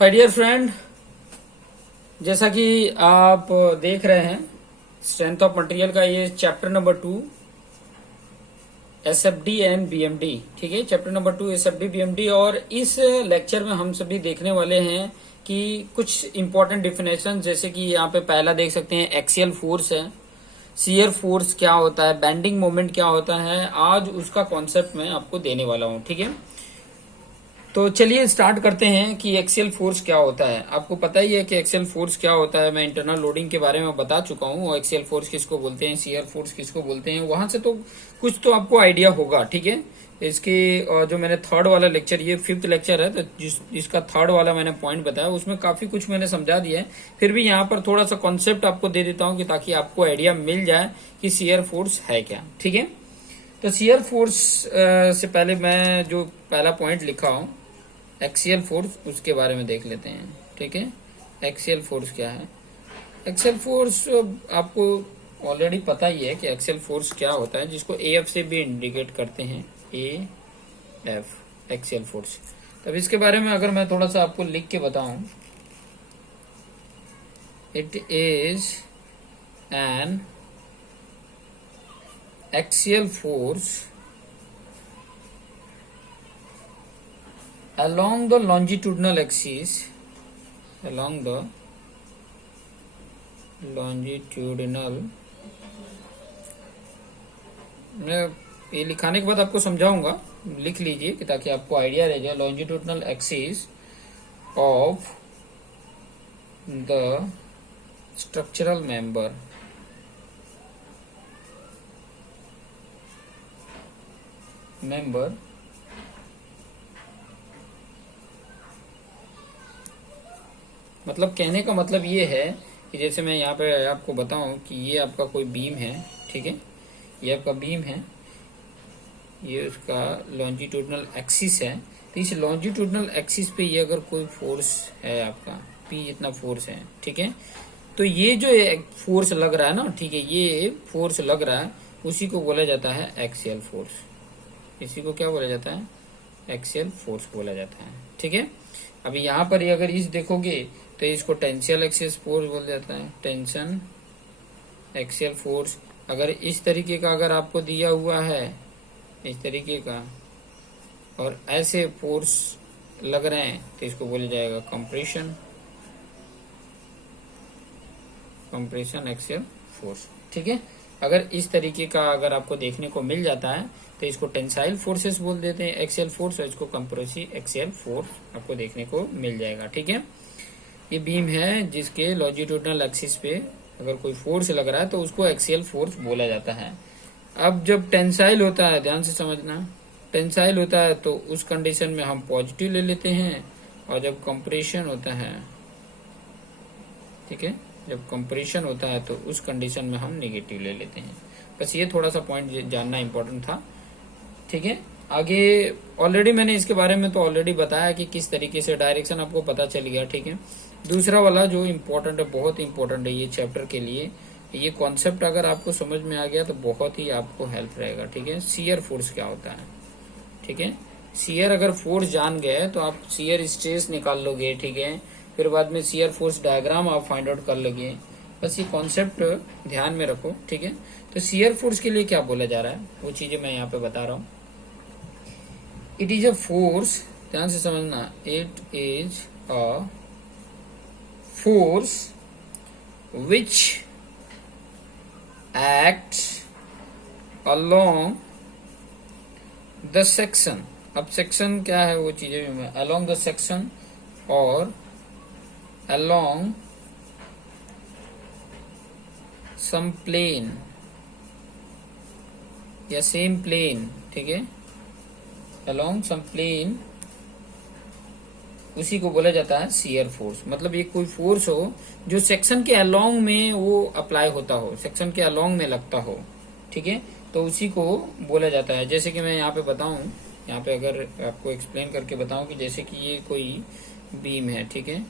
Hi dear friend, जैसा कि आप देख रहे हैं स्ट्रेंथ ऑफ मटेरियल का ये chapter number 2 SFD and BMD. ठीक है, चैप्टर नंबर 2 एसएफडी बीएमडी। और इस लेक्चर में हम सभी देखने वाले हैं कि कुछ इंपॉर्टेंट डिफिनेशन, जैसे कि यहाँ पे पहला देख सकते हैं एक्सियल फोर्स है, शियर फोर्स क्या होता है, बेंडिंग मोमेंट क्या होता है। आज उसका कॉन्सेप्ट मैं आपको देने वाला हूँ। ठीक है, तो चलिए स्टार्ट करते हैं कि एक्सियल फोर्स क्या होता है। आपको पता ही है कि एक्सियल फोर्स क्या होता है। मैं इंटरनल लोडिंग के बारे में बता चुका हूँ, और एक्सियल फोर्स किसको बोलते हैं, शियर फोर्स किसको बोलते हैं, वहां से तो कुछ तो आपको आइडिया होगा। ठीक है, इसके जो मैंने थर्ड वाला लेक्चर, ये 5th लेक्चर है, तो जिसका थर्ड वाला मैंने पॉइंट बताया उसमें काफी कुछ मैंने समझा दिया है। फिर भी यहाँ पर थोड़ा सा कॉन्सेप्ट आपको दे देता हूँ कि ताकि आपको आइडिया मिल जाए कि शियर फोर्स है क्या। ठीक है, तो शियर फोर्स से पहले मैं जो पहला पॉइंट लिखा हूँ एक्सियल फोर्स, उसके बारे में देख लेते हैं। ठीक है, एक्सियल फोर्स क्या है। एक्सियल फोर्स आपको ऑलरेडी पता ही है कि एक्सियल फोर्स क्या होता है, जिसको एएफ से भी इंडिकेट करते हैं, एएफ एक्सियल फोर्स। तब इसके बारे में अगर मैं थोड़ा सा आपको लिख के बताऊं, it is an axial force along the longitudinal axis, along the longitudinal, मैं ये लिखाने के बाद आपको समझाऊंगा, लिख लीजिए कि ताकि आपको आइडिया रह जाए। longitudinal axis of the structural member, मतलब कहने का मतलब ये है कि जैसे मैं यहाँ पे आपको बताऊं कि ये आपका कोई बीम है। ठीक है, ये आपका बीम है, ये उसका लॉन्जिट्यूडनल एक्सिस है। तो इस लॉन्जिट्यूडनल एक्सिस पे ये अगर कोई फोर्स है आपका पी जितना फोर्स है, ठीक है, तो ये जो फोर्स लग रहा है ना, ठीक है, ये फोर्स लग रहा है, उसी को बोला जाता है एक्सियल फोर्स। इसी को क्या बोला जाता है, एक्सियल फोर्स बोला जाता है। ठीक है, अभी यहाँ पर ये अगर इस देखोगे तो इसको टेंसियल एक्सियल फोर्स बोला जाता है, टेंशन एक्सियल फोर्स। अगर इस तरीके का अगर आपको दिया हुआ है, इस तरीके का, और ऐसे फोर्स लग रहे हैं, तो इसको बोला जाएगा कंप्रेशन, कंप्रेशन एक्सियल फोर्स। ठीक है, अगर इस तरीके का अगर आपको देखने को मिल जाता है तो इसको टेंसाइल फोर्सेस बोल देते हैं, एक्सियल फोर्स, और इसको कंप्रेसिव एक्सियल फोर्स आपको देखने को मिल जाएगा। ठीक है, ये बीम है जिसके लॉन्जिट्यूडनल एक्सिस पे अगर कोई फोर्स लग रहा है तो उसको एक्सियल फोर्स बोला जाता है। अब जब टेंसाइल होता है, ध्यान से समझना, टेंसाइल होता है तो उस कंडीशन में हम पॉजिटिव ले लेते हैं, और जब कंप्रेशन होता है, ठीक है, जब कंप्रेशन होता है तो उस कंडीशन में हम नेगेटिव ले लेते हैं। बस ये थोड़ा सा पॉइंट जानना इंपॉर्टेंट था। ठीक है, आगे ऑलरेडी मैंने इसके बारे में तो ऑलरेडी बताया कि किस तरीके से, डायरेक्शन आपको पता चल गया। ठीक है, दूसरा वाला जो इम्पोर्टेंट है, बहुत इंपॉर्टेंट है ये चैप्टर के लिए, ये कॉन्सेप्ट अगर आपको समझ में आ गया तो बहुत ही आपको हेल्प रहेगा। ठीक है, शियर फोर्स क्या होता है। ठीक है, शियर अगर फोर्स जान गए तो आप शियर स्ट्रेस निकाल लोगे। ठीक है, फिर बाद में शियर फोर्स डायग्राम आप फाइंड आउट कर लोगे। बस ये कॉन्सेप्ट ध्यान में रखो। ठीक है, तो शियर फोर्स के लिए क्या बोला जा रहा है वो चीजें मैं यहाँ पे बता रहा हूँ। इट इज अ फोर्स, ध्यान से समझना, it is a force which act along the section. अब सेक्शन क्या है वो चीजें भी मैं, अलोंग द सेक्शन और अलोंग सम प्लेन या सेम प्लेन। ठीक है, अलोंग सम प्लेन, उसी को बोला जाता है शियर फोर्स। मतलब ये कोई फोर्स हो जो सेक्शन के अलोंग में वो अप्लाई होता हो, सेक्शन के अलोंग में लगता हो। ठीक है, तो उसी को बोला जाता है। जैसे कि मैं यहाँ पे बताऊं, यहाँ पे अगर आपको एक्सप्लेन करके बताऊं कि जैसे कि ये कोई बीम है, ठीक है,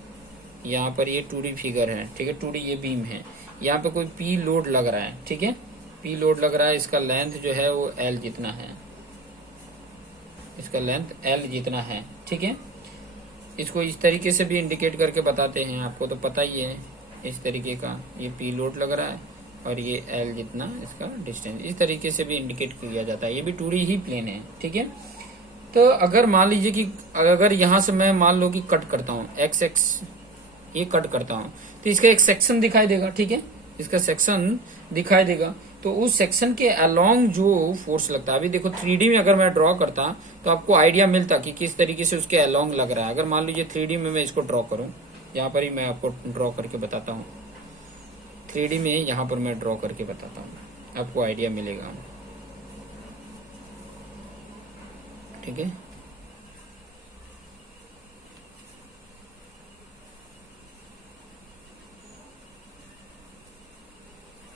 यहाँ पर ये 2D फिगर है, ठीक है, 2D ये बीम है, यहाँ पे कोई पी लोड लग रहा है। ठीक है, पी लोड लग रहा है, इसका लेंथ जो है वो एल जितना है, इसका लेंथ एल जितना है। ठीक है, इसको इस तरीके से भी इंडिकेट करके बताते हैं, आपको तो पता ही है। इस तरीके का ये पी लोड लग रहा है और ये एल जितना इसका डिस्टेंस, इस तरीके से भी इंडिकेट किया जाता है। ये भी 2D ही प्लेन है, ठीक है। तो अगर मान लीजिए कि अगर यहां से मैं मान लो कि कट करता हूँ एक्स एक्स, ये कट करता हूँ तो इसका एक सेक्शन दिखाई देगा, ठीक है, इसका सेक्शन दिखाई देगा। तो उस सेक्शन के अलोंग जो फोर्स लगता है, अभी देखो 3D में अगर मैं ड्रॉ करता तो आपको आइडिया मिलता कि किस तरीके से उसके अलोंग लग रहा है। अगर मान लीजिए 3D में मैं इसको ड्रॉ करूं, यहाँ पर ही मैं आपको ड्रॉ करके बताता हूँ, 3D में यहाँ पर मैं ड्रॉ करके बताता हूँ, आपको आइडिया मिलेगा, ठीक है।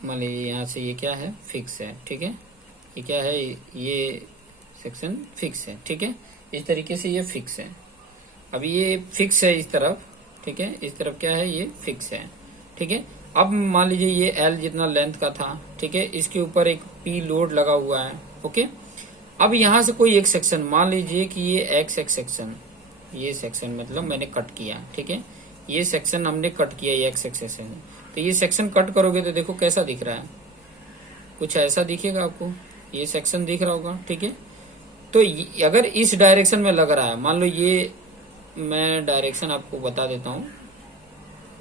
मान लीजिए यहाँ से ये क्या है, फिक्स है, ठीक है, ये क्या है, ये सेक्शन फिक्स है, ठीक है, इस तरीके से ये फिक्स है। अब ये फिक्स है इस तरफ, ठीक है, इस तरफ क्या है, ये फिक्स है, ठीक है। अब मान लीजिए ये एल जितना लेंथ का था, ठीक है, इसके ऊपर एक पी लोड लगा हुआ है, ओके। अब यहाँ से कोई एक सेक्शन, मान लीजिए कि ये एक्स एक्स सेक्शन, ये सेक्शन मतलब मैंने कट किया, ठीक है, ये सेक्शन हमने कट किया, ये एक्स एक्स सेक्शन। तो ये सेक्शन कट करोगे तो देखो कैसा दिख रहा है, कुछ ऐसा दिखेगा आपको, ये सेक्शन दिख रहा होगा, ठीक है। तो अगर इस डायरेक्शन में लग रहा है, मान लो ये मैं डायरेक्शन आपको बता देता हूँ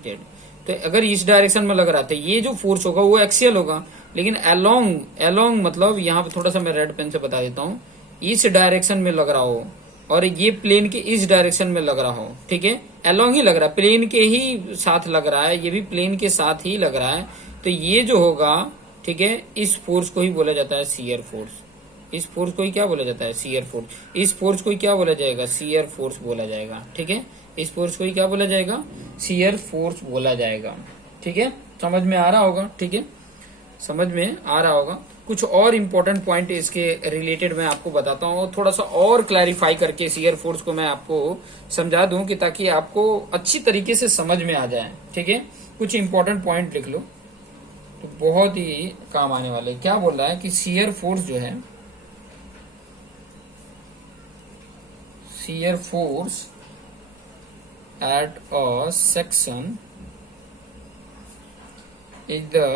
जेड, तो अगर इस डायरेक्शन में लग रहा है तो ये जो फोर्स होगा वो एक्सियल होगा। लेकिन अलोंग मतलब यहाँ पे थोड़ा सा मैं रेड पेन से बता देता हूँ, इस डायरेक्शन में लग रहा हो और ये प्लेन के इस डायरेक्शन में लग रहा हो, ठीक है, अलोंग ही लग रहा है, प्लेन के ही साथ लग रहा है, ये भी प्लेन के साथ ही लग रहा है, तो ये जो होगा, ठीक है, इस फोर्स को ही बोला जाता है शियर फोर्स। इस फोर्स को ही क्या बोला जाता है, शियर फोर्स। इस फोर्स को ही क्या बोला जाएगा, शियर फोर्स बोला जाएगा, ठीक है, इस फोर्स को ही क्या बोला जाएगा, शियर फोर्स बोला जाएगा, ठीक है। समझ में आ रहा होगा, ठीक है, समझ में आ रहा होगा। कुछ और इम्पोर्टेंट पॉइंट इसके रिलेटेड मैं आपको बताता हूँ, थोड़ा सा और क्लैरिफाई करके शियर फोर्स को मैं आपको समझा दूं कि ताकि आपको अच्छी तरीके से समझ में आ जाए, ठीक है। कुछ इम्पोर्टेंट पॉइंट लिख लो तो बहुत ही काम आने वाले। क्या बोल रहा है कि शियर फोर्स जो है, shear force at a section is the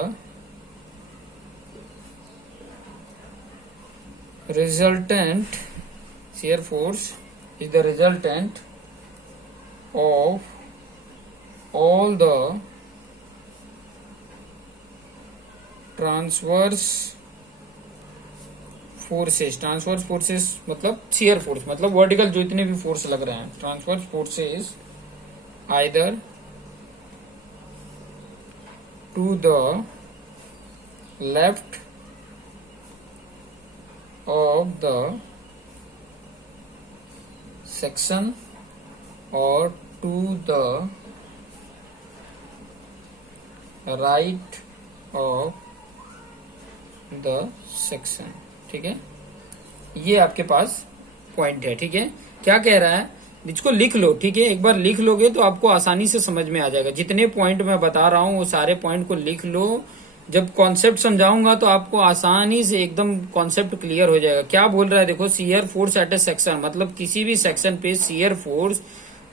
resultant, shear force is the resultant of all the transverse forces. Transverse forces मतलब शियर फोर्स मतलब वर्टिकल जो इतने भी फोर्स लग रहे हैं, transverse forces either to the left of the section or to the right of the section, ठीक है। ये आपके पास पॉइंट है, ठीक है। क्या कह रहा है, इसको लिख लो, ठीक है, एक बार लिख लोगे तो आपको आसानी से समझ में आ जाएगा। जितने पॉइंट मैं बता रहा हूँ वो सारे पॉइंट को लिख लो, जब कॉन्सेप्ट समझाऊंगा तो आपको आसानी से एकदम कॉन्सेप्ट क्लियर हो जाएगा। क्या बोल रहा है देखो, shear force at a section मतलब किसी भी सेक्शन पे शियर फोर्स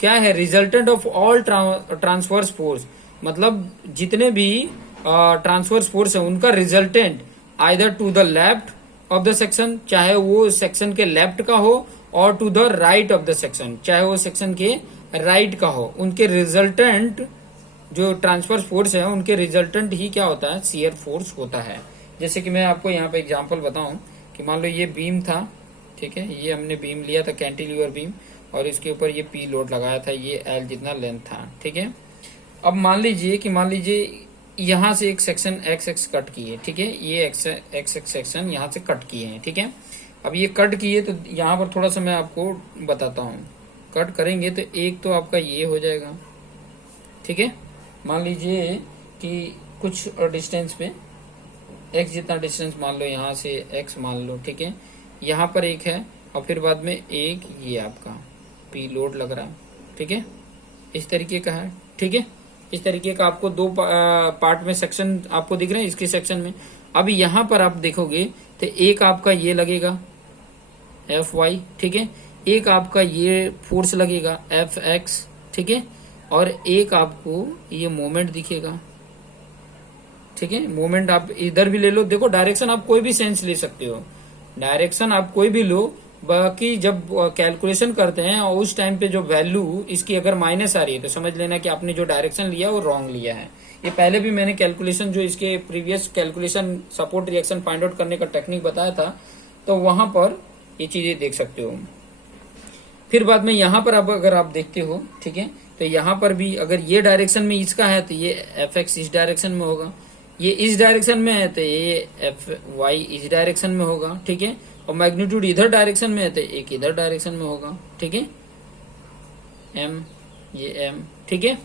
क्या है, resultant of all transverse force मतलब जितने भी ट्रांसवर्स फोर्स है उनका resultant either to the left of the section, चाहे वो सेक्शन के लेफ्ट का हो, और to the right of the section, चाहे वो सेक्शन के राइट का हो, उनके रिजल्टेंट जो ट्रांसफर फोर्स है उनके रिजल्टेंट ही क्या होता है, शियर फोर्स होता है। जैसे कि मैं आपको यहाँ पे एग्जांपल बताऊं कि मान लो ये बीम था, ठीक है, ये हमने बीम लिया था कैंटिलीवर बीम और इसके ऊपर ये पी लोड लगाया था, ये एल जितना लेंथ था, ठीक है। अब मान लीजिए यहाँ से एक सेक्शन एक्स एक्स कट किए, ठीक है, ये एक्स एक्स सेक्शन यहाँ से कट किए हैं, ठीक है। अब ये कट किए तो यहाँ पर थोड़ा सा मैं आपको बताता हूँ, कट करेंगे तो एक तो आपका ये हो जाएगा, ठीक है। मान लीजिए कि कुछ डिस्टेंस पे एक्स जितना डिस्टेंस मान लो, यहाँ से एक्स मान लो, ठीक है, यहाँ पर एक है और फिर बाद में एक ये आपका पी लोड लग रहा है, ठीक है, इस तरीके का है, ठीक है। इस तरीके का आपको दो पार्ट में सेक्शन आपको दिख रहे हैं इसके सेक्शन में। अब यहाँ पर आप देखोगे तो एक आपका ये लगेगा एफ वाई, ठीक है, एक आपका ये फोर्स लगेगा एफ एक्स, ठीक है, और एक आपको ये मोमेंट दिखेगा, ठीक है। मोमेंट आप इधर भी ले लो, देखो डायरेक्शन आप कोई भी सेंस ले सकते हो, डायरेक्शन आप कोई भी लो, बाकी जब कैलकुलेशन करते हैं और उस टाइम पे जो वैल्यू इसकी अगर माइनस आ रही है तो समझ लेना कि आपने जो डायरेक्शन लिया वो रॉन्ग लिया है। ये पहले भी मैंने कैलकुलेशन जो इसके previous calculation support reaction find out करने का टेक्निक बताया था, तो वहां पर ये चीजें देख सकते हो। फिर बाद में यहाँ पर अब अगर आप देखते हो, ठीक है, तो यहाँ पर भी अगर ये डायरेक्शन में इसका है तो ये एफ एक्स इस डायरेक्शन में होगा, ये इस डायरेक्शन में है तो ये एफ वाई इस डायरेक्शन में होगा, ठीक है, और मैग्नीट्यूड इधर डायरेक्शन में है तो एक इधर डायरेक्शन में होगा, ठीक है, एम, ये एम, ठीक है।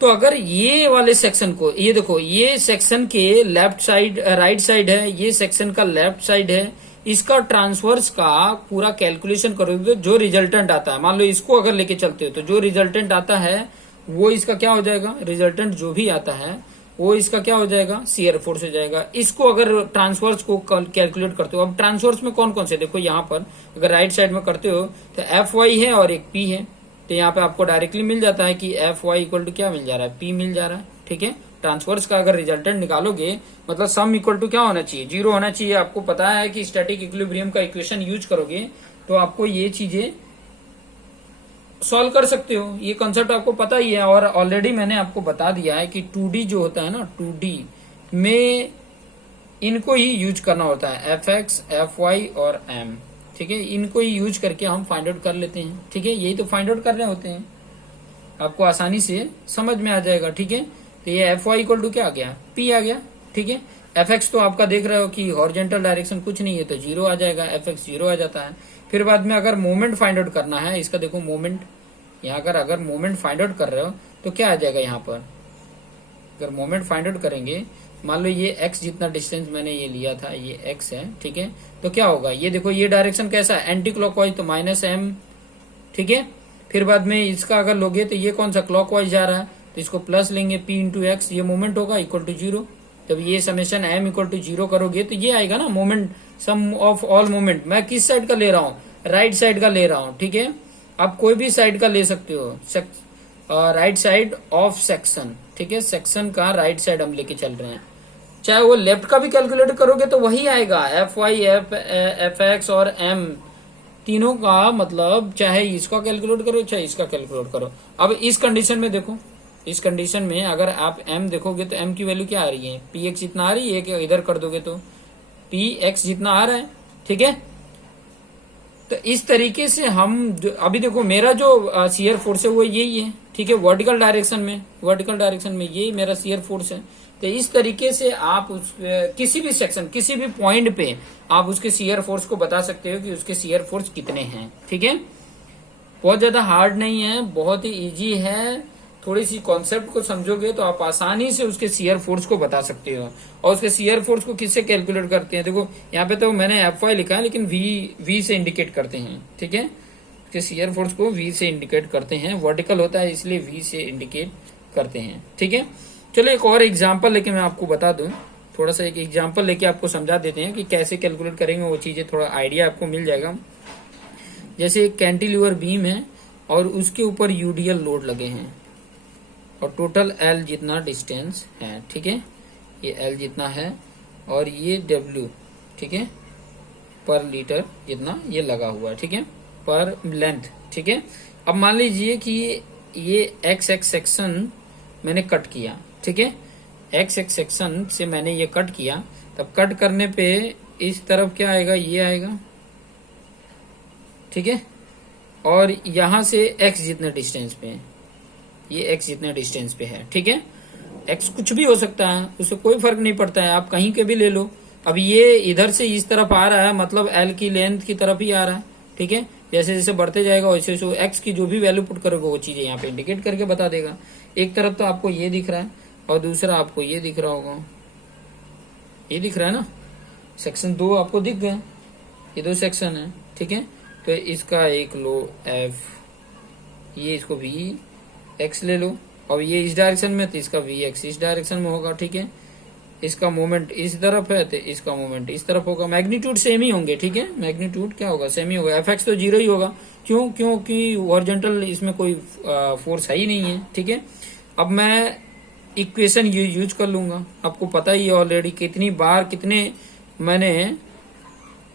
तो अगर ये वाले सेक्शन को, ये देखो ये सेक्शन के लेफ्ट साइड राइट साइड है, ये सेक्शन का लेफ्ट साइड है, इसका ट्रांसवर्स का पूरा कैलकुलेशन करोगे तो जो रिजल्टेंट आता है, मान लो इसको अगर लेके चलते हो तो जो रिजल्टेंट आता है वो इसका क्या हो जाएगा, रिजल्टेंट जो भी आता है वो इसका क्या हो जाएगा, शियर फोर्स हो जाएगा। इसको अगर ट्रांसवर्स को कैलकुलेट करते हो, अब ट्रांसवर्स में कौन कौन से, देखो यहाँ पर अगर राइट साइड में करते हो तो एफ वाई है और एक पी है, तो यहाँ पे आपको डायरेक्टली मिल जाता है कि एफ वाई इक्वल टू क्या मिल जा रहा है, पी मिल जा रहा है, ठीक है। ट्रांसवर्स का अगर रिजल्टेंट निकालोगे मतलब सम इक्वल टू क्या होना चाहिए, जीरो होना चाहिए। आपको पता है कि स्टैटिक इक्विलिब्रियम का इक्वेशन यूज करोगे तो आपको ये चीजें सॉल्व कर सकते हो, ये कंसेप्ट आपको पता ही है। और ऑलरेडी मैंने आपको बता दिया है कि 2D जो होता है ना, 2D में इनको ही यूज करना होता है, एफ एक्स, एफ वाई और एम, ठीक है, इनको ही यूज करके हम फाइंड आउट कर लेते हैं, ठीक है। यही तो फाइंड आउट करने होते हैं, आपको आसानी से समझ में आ जाएगा, ठीक है। तो ये एफ वाई इक्वल टू क्या आ गया, पी आ गया, ठीक है। एफ एक्स तो आपका देख रहे हो कि हॉरिजॉन्टल डायरेक्शन कुछ नहीं है तो जीरो आ जाएगा, एफ एक्स जीरो आ जाता है। फिर बाद में अगर मोमेंट फाइंड आउट करना है, इसका देखो मोमेंट, यहाँ अगर मोमेंट फाइंड आउट कर रहे हो तो क्या आ जाएगा, यहाँ पर अगर मोमेंट फाइंड आउट करेंगे, मान लो ये x जितना डिस्टेंस मैंने ये लिया था, ये x है, ठीक है, तो क्या होगा, ये देखो ये डायरेक्शन कैसा है, एंटी क्लॉकवाइज, तो माइनस एम, ठीक है। फिर बाद में इसका अगर लोगे तो ये कौन सा क्लॉकवाइज जा रहा है तो इसको प्लस लेंगे, p इंटू एक्स, ये मोमेंट होगा इक्वल टू जीरो। जब ये summation m equal to zero करोगे तो ये आएगा ना moment, sum of all moment. मैं किस साइड का ले रहा हूँ, राइट साइड का ले रहा हूँ, ठीक है। आप कोई भी साइड का ले सकते हो, राइट साइड ऑफ सेक्शन, ठीक है, सेक्शन का राइट साइड हम लेके चल रहे हैं। चाहे वो लेफ्ट का भी कैलकुलेट करोगे तो वही आएगा, एफ वाई, एफ एक्स और एम तीनों का, मतलब चाहे इसका कैलकुलेट करो चाहे इसका कैलकुलेट करो। अब इस कंडीशन में देखो, इस कंडीशन में अगर आप m देखोगे तो m की वैल्यू क्या आ रही है, पी एक्स जितना आ रही है, कि इधर कर दोगे तो पी एक्स जितना आ रहा है, ठीक है। तो इस तरीके से हम अभी देखो मेरा जो शियर फोर्स है वो यही है, ठीक है, वर्टिकल डायरेक्शन में, वर्टिकल डायरेक्शन में यही मेरा शियर फोर्स है। तो इस तरीके से आप उस किसी भी सेक्शन, किसी भी पॉइंट पे आप उसके शियर फोर्स को बता सकते हो कि उसके शियर फोर्स कितने हैं, ठीक है। बहुत ज्यादा हार्ड नहीं है, बहुत ही इजी है। थोड़ी सी कॉन्सेप्ट को समझोगे तो आप आसानी से उसके शियर फोर्स को बता सकते हो। और उसके शियर फोर्स को किससे कैलकुलेट करते हैं, देखो यहाँ पे तो मैंने एफ वाई लिखा है लेकिन वी से इंडिकेट करते हैं, ठीक है। उसके शियर फोर्स को वी से इंडिकेट करते हैं, वर्टिकल होता है इसलिए वी से इंडिकेट करते हैं, ठीक है। चलो एक और एग्जाम्पल लेके मैं आपको बता दूं, थोड़ा सा एक एग्जाम्पल लेके आपको समझा देते हैं कि कैसे कैलकुलेट करेंगे वो चीजें, थोड़ा आइडिया आपको मिल जाएगा। जैसे एक कैंटिलीवर बीम है और उसके ऊपर यूडीएल लोड लगे हैं और टोटल एल जितना डिस्टेंस है, ठीक है, ये एल जितना है और ये डब्ल्यू, ठीक है, पर लीटर जितना ये लगा हुआ है, ठीक है, पर लेंथ, ठीक है। अब मान लीजिए कि ये एक्स एक्स सेक्शन मैंने कट किया, ठीक है, एक्स एक्स सेक्शन से मैंने ये कट किया, तब कट करने पे इस तरफ क्या आएगा, ये आएगा, ठीक है, और यहां से एक्स जितने डिस्टेंस पे है, ये एक्स जितने डिस्टेंस पे है, ठीक है। एक्स कुछ भी हो सकता है, उससे कोई फर्क नहीं पड़ता है, आप कहीं के भी ले लो। अब ये इधर से इस तरफ आ रहा है, मतलब एल की लेंथ की तरफ ही आ रहा है, ठीक है। जैसे जैसे बढ़ते जाएगा वैसे वैसे एक्स की जो भी वैल्यू पुट करोगे वो चीजें यहाँ पे इंडिकेट करके बता देगा। एक तरफ तो आपको ये दिख रहा है और दूसरा आपको ये दिख रहा होगा, ये दिख रहा है ना, सेक्शन दो आपको दिख गए, ये दो सेक्शन है, ठीक है। तो इसका एक लो एफ, ये इसको वी एक्स ले लो, और ये इस डायरेक्शन में तो इसका वी एक्स इस डायरेक्शन में होगा, ठीक है। इसका मोमेंट इस तरफ है तो इसका मोमेंट इस तरफ होगा, मैग्नीट्यूड सेम ही होंगे, ठीक है, मैग्नीट्यूड क्या होगा, सेम ही होगा, एफ तो जीरो ही होगा, क्यों, क्योंकि हॉरिजॉन्टल इसमें कोई फोर्स है ही नहीं है, ठीक है। अब मैं इक्वेशन यूज कर लूंगा, आपको पता ही है ऑलरेडी कितनी बार कितने मैंने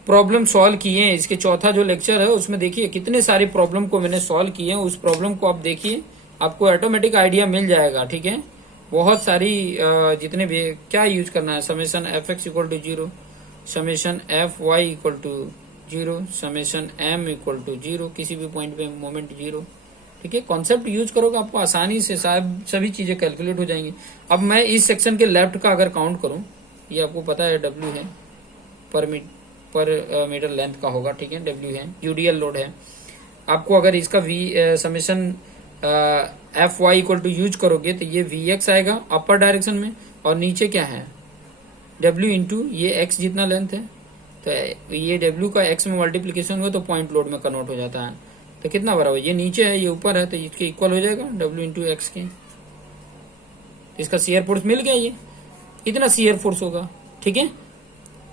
प्रॉब्लम सॉल्व किए हैं, इसके चौथा जो लेक्चर है उसमें देखिए कितने सारे प्रॉब्लम को मैंने सॉल्व किए हैं, उस प्रॉब्लम को आप देखिए, आपको ऑटोमेटिक आइडिया मिल जाएगा, ठीक है। बहुत सारी जितने भी क्या यूज करना है, summation F X equal to zero, summation F Y equal to zero, summation M equal to zero, किसी भी पॉइंट पे मोमेंट जीरो, ठीक है। कॉन्सेप्ट यूज करोगे आपको आसानी से सभी चीजें कैलकुलेट हो जाएंगी। अब मैं इस सेक्शन के लेफ्ट का अगर काउंट करूं, ये आपको पता है डब्ल्यू है, पर मीटर लेंथ का होगा, ठीक है, डब्ल्यू है, यूडीएल लोड है। आपको अगर इसका V summation F Y equal to use करोगे तो ये वी एक्स आएगा अपर डायरेक्शन में, और नीचे क्या है डब्ल्यू इंटू ये एक्स जितना लेंथ है, तो ये डब्ल्यू का एक्स में मल्टीप्लीकेशन हुआ तो पॉइंट लोड में कन्वर्ट हो जाता है, तो कितना बराबर, ये नीचे है ये ऊपर है तो इसके इक्वल हो जाएगा डब्ल्यू इंटू एक्स के, इसका शियर फोर्स मिल गया, ये इतना शियर फोर्स होगा, ठीक है।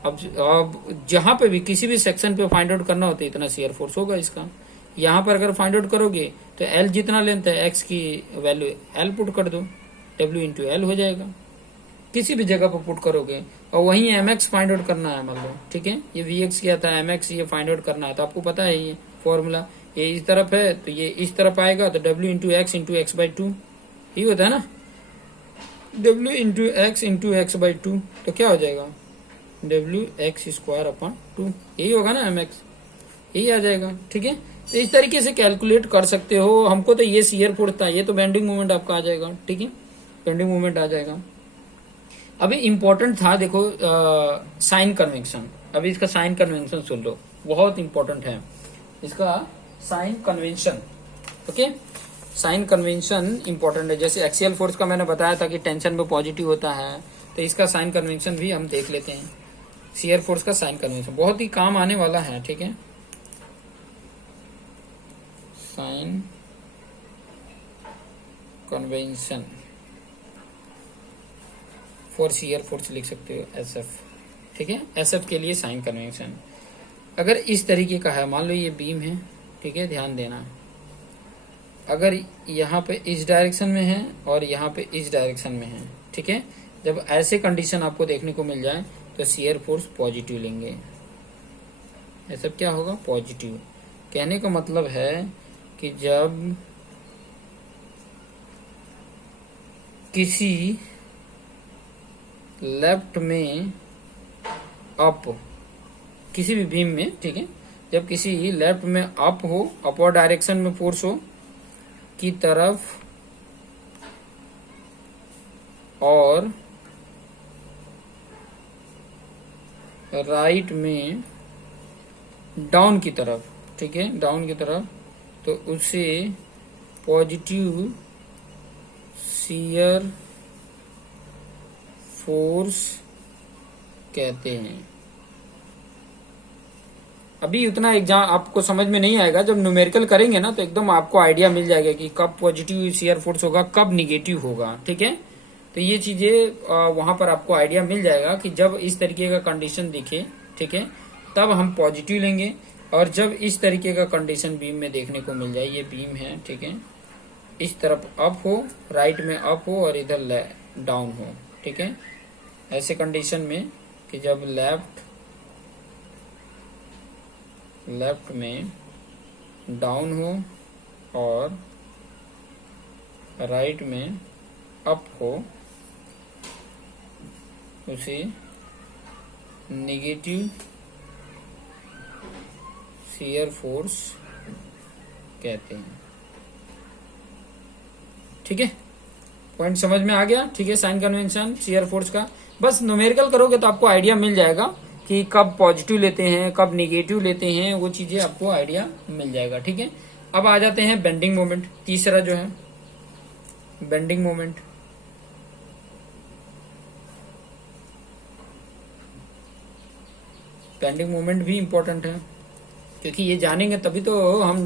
अब जहां पे भी किसी भी सेक्शन पे फाइंड आउट करना होता है इतना शियर फोर्स होगा इसका। यहाँ पर अगर फाइंड आउट करोगे तो एल जितना लेंथ है एक्स की वैल्यू एल पुट कर दो, डब्ल्यू इंटू एल हो जाएगा, किसी भी जगह पर पुट करोगे। और वहीं एम एक्स फाइंड आउट करना है मान लो, ठीक है, ये वी एक्स किया था, एम एक्स ये फाइंड आउट करना है, तो आपको पता है ये फॉर्मूला, ये इस तरफ है तो ये इस तरफ आएगा, तो W into x by two ये होता है ना, W into x by two, तो क्या हो जाएगा W x square upon two, यही होगा ना एम एक्स, यही आ जाएगा, ठीक है। तो इस तरीके से कैलकुलेट कर सकते हो। हमको तो ये शियर फोर्स था, ये तो बेंडिंग मोमेंट आपका आ जाएगा, ठीक है, बेंडिंग मोमेंट आ जाएगा। अभी इंपॉर्टेंट था देखो साइन कन्वेंशन, अभी इसका साइन कन्वेंशन सुन लो, बहुत इंपॉर्टेंट है इसका sign convention, okay. Sign convention important है, जैसे एक्सियल फोर्स का मैंने बताया था कि टेंशन में पॉजिटिव होता है, तो इसका साइन कन्वेंशन भी हम देख लेते हैं। शियर फोर्स का साइन कन्वेंशन बहुत ही काम आने वाला है, ठीक है। Sign convention for shear force लिख सकते हो एस एफ, ठीक है, एस एफ के लिए साइन कन्वेंशन अगर इस तरीके का है, मान लो ये बीम है, ठीक है, ध्यान देना, अगर यहाँ पे इस डायरेक्शन में है और यहाँ पे इस डायरेक्शन में है, ठीक है, जब ऐसे कंडीशन आपको देखने को मिल जाए तो शियर फोर्स पॉजिटिव लेंगे, ये सब क्या होगा पॉजिटिव। कहने का मतलब है कि जब किसी लेफ्ट में अप, किसी भी बीम में, ठीक है, जब किसी लेफ्ट में अप हो, अपवर्ड डायरेक्शन में फोर्स हो की तरफ और राइट में डाउन की तरफ, ठीक है, डाउन की तरफ, तो उसे पॉजिटिव शियर फोर्स कहते हैं। अभी उतना एग्जाम आपको समझ में नहीं आएगा, जब न्यूमेरिकल करेंगे ना तो एकदम आपको आइडिया मिल जाएगा कि कब पॉजिटिव शियर फोर्स होगा, कब निगेटिव होगा, ठीक है। तो ये चीजें वहां पर आपको आइडिया मिल जाएगा कि जब इस तरीके का कंडीशन दिखे, ठीक है, तब हम पॉजिटिव लेंगे, और जब इस तरीके का कंडीशन बीम में देखने को मिल जाए, ये बीम है, ठीक है, इस तरफ अप हो, राइट में अप हो और इधर डाउन हो, ठीक है, ऐसे कंडीशन में कि जब लेफ्ट में डाउन हो और राइट में अप हो, उसे नेगेटिव शियर फोर्स कहते हैं, ठीक है। पॉइंट समझ में आ गया, ठीक है। साइन कन्वेंशन शियर फोर्स का बस न्यूमेरिकल करोगे तो आपको आइडिया मिल जाएगा कि कब पॉजिटिव लेते हैं, कब निगेटिव लेते हैं, वो चीजें आपको आइडिया मिल जाएगा, ठीक है। अब आ जाते हैं बेंडिंग मोमेंट, तीसरा जो है बेंडिंग मोमेंट। बेंडिंग मोमेंट भी इंपॉर्टेंट है, क्योंकि ये जानेंगे तभी तो हम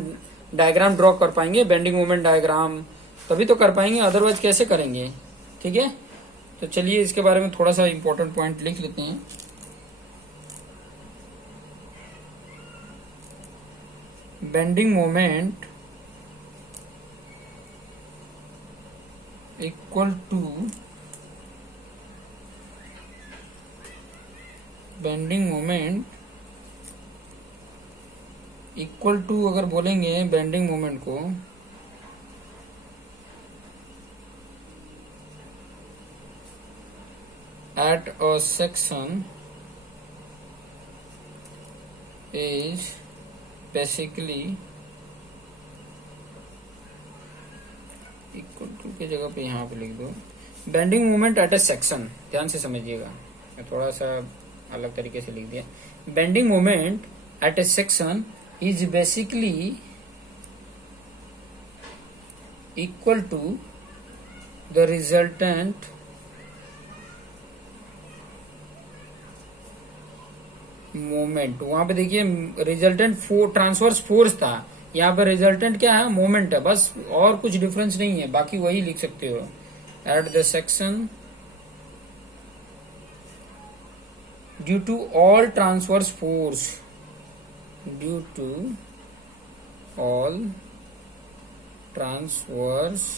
डायग्राम ड्रॉ कर पाएंगे, बेंडिंग मोमेंट डायग्राम तभी तो कर पाएंगे, अदरवाइज कैसे करेंगे, ठीक है। तो चलिए इसके बारे में थोड़ा सा इंपॉर्टेंट पॉइंट लिख लेते हैं। Bending moment equal to bending moment equal to, अगर बोलेंगे बेंडिंग मोमेंट को at a section is basically equal to की जगह पे यहाँ पे लिख दो bending moment at a section. ध्यान से समझिएगा, मैं थोड़ा सा अलग तरीके से लिख दिया। Bending moment at a section is basically equal to the resultant moment. वहां पे देखिए रिजल्टेंट ट्रांसवर्स फोर्स था, यहाँ पे रिजल्टेंट क्या है, मोमेंट है, बस और कुछ डिफरेंस नहीं है, बाकी वही लिख सकते हो। At the section due to all transverse force, due to all transverse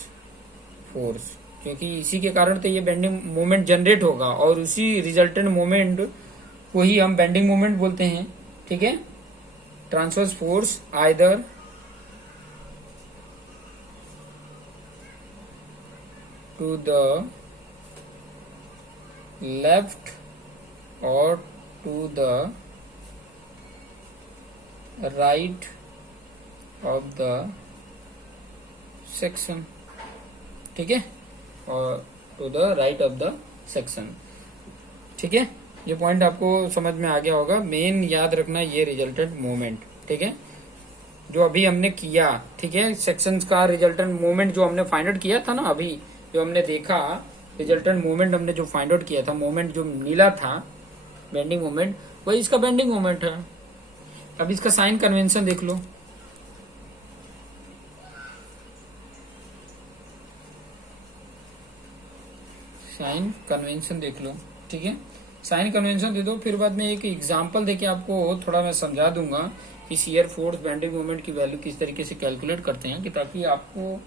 force, क्योंकि इसी के कारण तो ये बेंडिंग मोमेंट जनरेट होगा और उसी रिजल्टेंट मोमेंट को ही हम बेंडिंग मोमेंट बोलते हैं। ठीक है, transverse force either to the left और to the right of the section. ठीक है, और to the right of the section. ठीक है, ये पॉइंट आपको समझ में आ गया होगा। मेन याद रखना ये रिजल्टेंट मोमेंट। ठीक है, जो अभी हमने किया, ठीक है, सेक्शंस का रिजल्टेंट मोमेंट जो हमने फाइंड आउट किया था ना, अभी जो हमने देखा रिजल्टेंट मोमेंट हमने जो फाइंड आउट किया था, मोमेंट जो मिला था बेंडिंग मोमेंट, वही इसका बेंडिंग मोमेंट है। अब इसका साइन कन्वेंशन देख लो। साइन कन्वेंशन देख लो। ठीक है, साइन कन्वेंशन दे दो, फिर बाद में एक एग्जांपल देके आपको थोड़ा मैं समझा दूंगा कि शियर फोर्स बेंडिंग मोमेंट की वैल्यू किस तरीके से कैलकुलेट करते हैं, कि ताकि आपको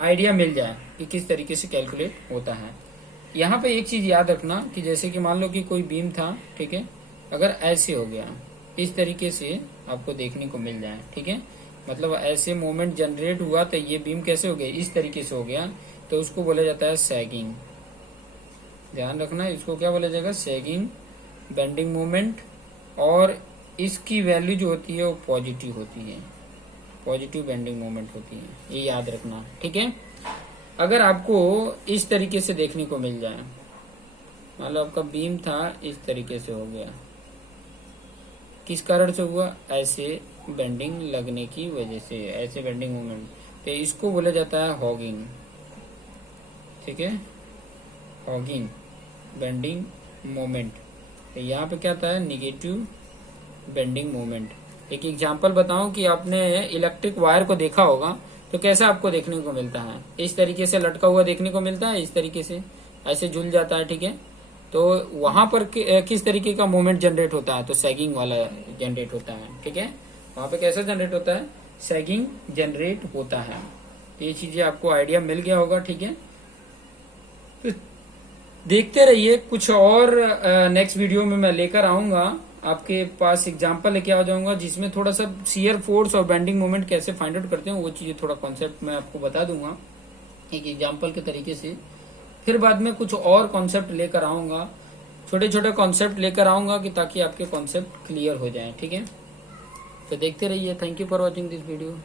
आइडिया मिल जाए कि किस तरीके से कैलकुलेट होता है। यहाँ पे एक चीज याद रखना कि जैसे कि मान लो कि कोई बीम था, ठीक है, अगर ऐसे हो गया, इस तरीके से आपको देखने को मिल जाए। ठीक है, मतलब ऐसे मोमेंट जनरेट हुआ तो ये बीम कैसे हो गया, इस तरीके से हो गया, तो उसको बोला जाता है सैगिंग। ध्यान रखना, इसको क्या बोला जाएगा, सैगिंग बेंडिंग मोमेंट। और इसकी वैल्यू जो होती है वो पॉजिटिव होती है, पॉजिटिव बेंडिंग मोमेंट होती है, ये याद रखना। ठीक है, अगर आपको इस तरीके से देखने को मिल जाए, मान लो आपका बीम था, इस तरीके से हो गया, किस कारण से हुआ, ऐसे बेंडिंग लगने की वजह से, ऐसे बेंडिंग मोमेंट, तो इसको बोला जाता है हॉगिंग। ठीक है, हॉगिंग बेंडिंग मोमेंट। तो यहाँ पे क्या था, निगेटिव बेंडिंग मोमेंट। एक एग्जांपल बताऊं कि आपने इलेक्ट्रिक वायर को देखा होगा तो कैसा आपको देखने को मिलता है, इस तरीके से लटका हुआ देखने को मिलता है, इस तरीके से ऐसे झूल जाता है। ठीक है, तो वहां पर किस तरीके का मोमेंट जनरेट होता है, तो सैगिंग वाला जनरेट होता है। ठीक है, वहां पे कैसा जनरेट होता है, सैगिंग जनरेट होता है। तो ये चीजें आपको आइडिया मिल गया होगा। ठीक है, तो देखते रहिए, कुछ और नेक्स्ट वीडियो में मैं लेकर आऊंगा, आपके पास एग्जांपल लेके आ जाऊंगा जिसमें थोड़ा सा शियर फोर्स और बेंडिंग मोमेंट कैसे फाइंड आउट करते हैं वो चीजें, थोड़ा कॉन्सेप्ट मैं आपको बता दूंगा एक एग्जांपल के तरीके से। फिर बाद में कुछ और कॉन्सेप्ट लेकर आऊंगा, छोटे छोटे कॉन्सेप्ट लेकर आऊंगा कि ताकि आपके कॉन्सेप्ट क्लियर हो जाए। ठीक है, तो देखते रहिए। Thank you for watching this video.